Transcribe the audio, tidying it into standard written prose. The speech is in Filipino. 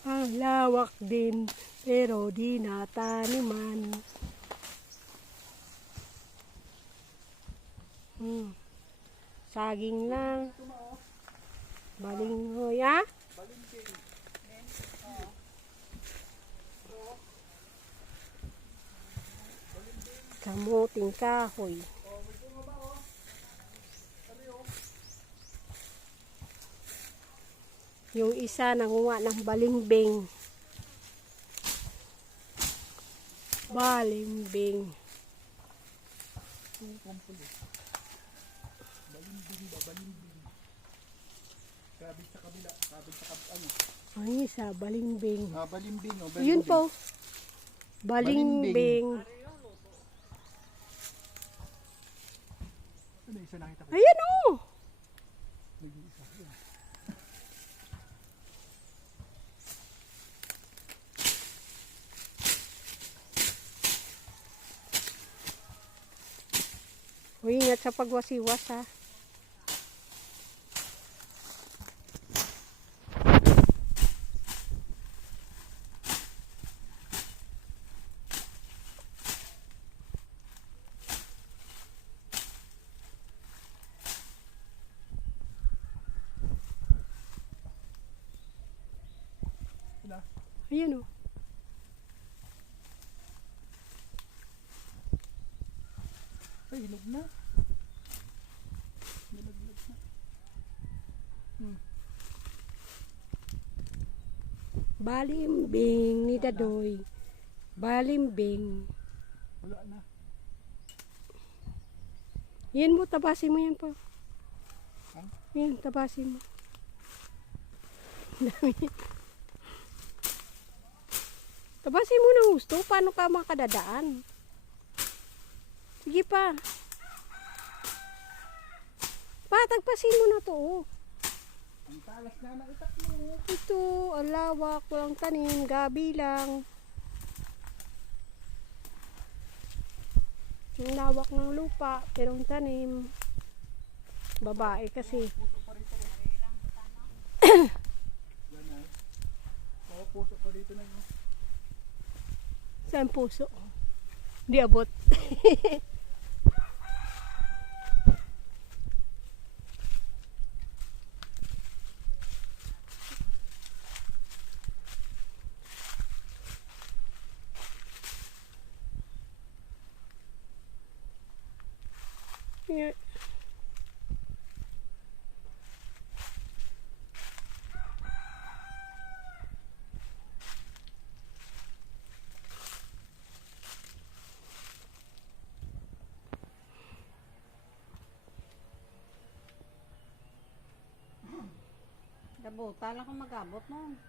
Ang lawak din, pero di nataniman. Saging lang. Balinghoy, ah? Kamuting kahoy. Yung isa nanguha ng balimbing. Balimbing. Kabit sa kabila, kabit sa ano. Ang isa, balimbing. Balimbing, oh, balimbing. Yun po. Balimbing. Ano isa nakita ko? Ayan oh. Nag-iisa. Ingat sa pagwasiwas ha. Ayan o. Ay, hinog na. Nalaglag na. Balimbing ni Dadoy. Balimbing. Wala na. Yan mo, tabasin mo yan po. Ha? Yan, tabasin mo. Dami. Tabasin mo ng gusto. Paano ka makadadaan? Sige pa. Patagpasin mo na to. Oh. Ang talas na ng itak mo. Ito, ang lawak, walang tanim, gabi lang. Ang lawak ng lupa, pero ang tanim. Babae kasi. Puso pa rito. Yan ay. Oo, puso pa dito na yun. Saan puso? Di abot. Yeah. Dabuta lang kung mag-abot nun.